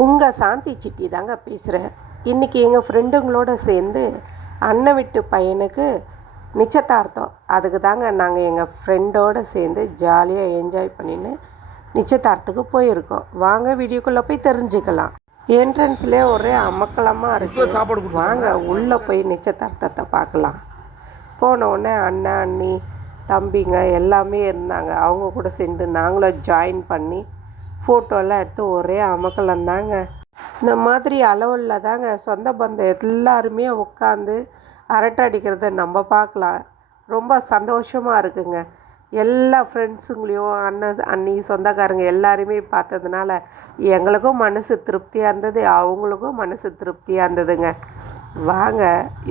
உங்கள் சாந்தி சிட்டி தாங்க பேசுகிறேன் இன்றைக்கி எங்கள் ஃப்ரெண்டுங்களோட சேர்ந்து அண்ணன் வீட்டு பையனுக்கு நிச்சயதார்த்தம். அதுக்கு தாங்க நாங்கள் எங்கள் ஃப்ரெண்டோடு சேர்ந்து ஜாலியாக என்ஜாய் பண்ணின்னு நிச்சயதார்த்தத்துக்கு போயிருக்கோம். வாங்க வீடியோக்குள்ளே போய் தெரிஞ்சுக்கலாம். என்ட்ரன்ஸ்லேயே ஒரே அமக்கலமாக இருக்கு. வாங்க உள்ளே போய் நிச்சயதார்த்தத்தை பார்க்கலாம். போன உடனே அண்ணன் அண்ணி தம்பிங்க எல்லாமே இருந்தாங்க. அவங்க கூட சேர்ந்து நாங்களும் ஜாயின் பண்ணி ஃபோட்டோலாம் எடுத்து ஒரே அமக்கலந்தாங்க இந்த மாதிரி அளவில் தாங்க சொந்த பந்தம் எல்லாருமே உட்காந்து அரட்டை அடிக்கிறத நம்ம பார்க்கலாம் ரொம்ப சந்தோஷமாக இருக்குங்க. எல்லா ஃப்ரெண்ட்ஸுங்களையும் அண்ணன் அண்ணி சொந்தக்காரங்க எல்லாருமே பார்த்ததுனால எங்களுக்கும் மனசு திருப்தியாக இருந்தது அவங்களுக்கும் மனசு திருப்தியாக இருந்ததுங்க. வாங்க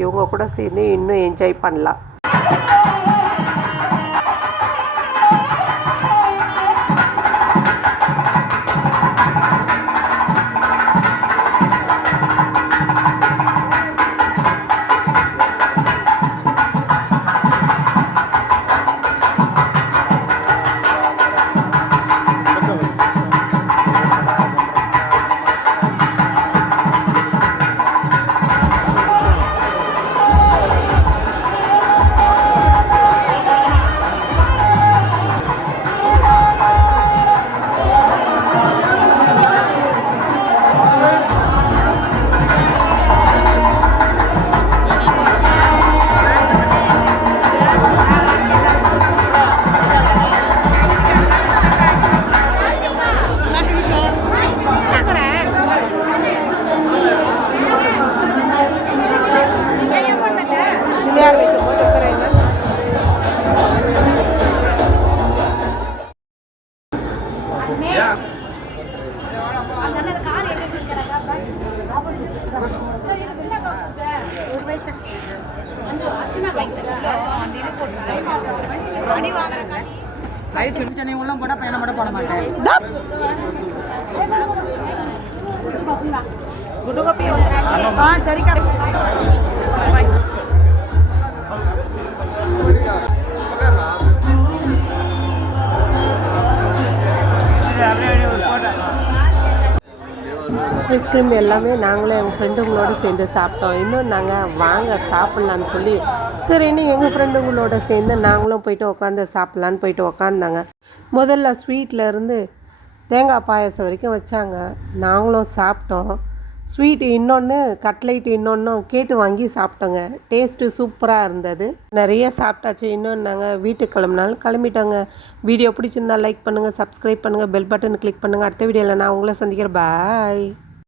இவங்க கூட சேர்ந்து இன்னும் என்ஜாய் பண்ணலாம். சென்னை உள்ள போட்டா பையனை மட்டும் போட மாட்டேன். சரிக்கா. ஐஸ்கிரீம் எல்லாமே நாங்களும் எங்கள் ஃப்ரெண்டுங்களோட சேர்ந்து சாப்பிட்டோம். இன்னும் நாங்கள் வாங்க சாப்பிட்லான்னு சொல்லி சரின்னு எங்கள் ஃப்ரெண்டுங்களோட சேர்ந்து நாங்களும் போயிட்டு உட்காந்து சாப்பிட்லான்னு போயிட்டு உக்காந்தாங்க. முதல்ல ஸ்வீட்டில் இருந்து தேங்காய் பாயாசம் வரைக்கும் வச்சாங்க. நாங்களும் சாப்பிட்டோம். ஸ்வீட் இன்னொன்று கட்லைட் இன்னொன்றும் கேட்டு வாங்கி சாப்பிட்டோங்க. டேஸ்ட்டு சூப்பராக இருந்தது. நிறைய சாப்பிட்டாச்சு. இன்னும் நாங்கள் வீட்டுக்கு கிளம்புனாலும் கிளம்பிட்டோங்க. வீடியோ பிடிச்சிருந்தா லைக் பண்ணுங்கள் சப்ஸ்கிரைப் பண்ணுங்கள் பெல் பட்டன் கிளிக் பண்ணுங்கள் அடுத்த வீடியோவில் நான் உங்களை சந்திக்கிறேன். பாய்.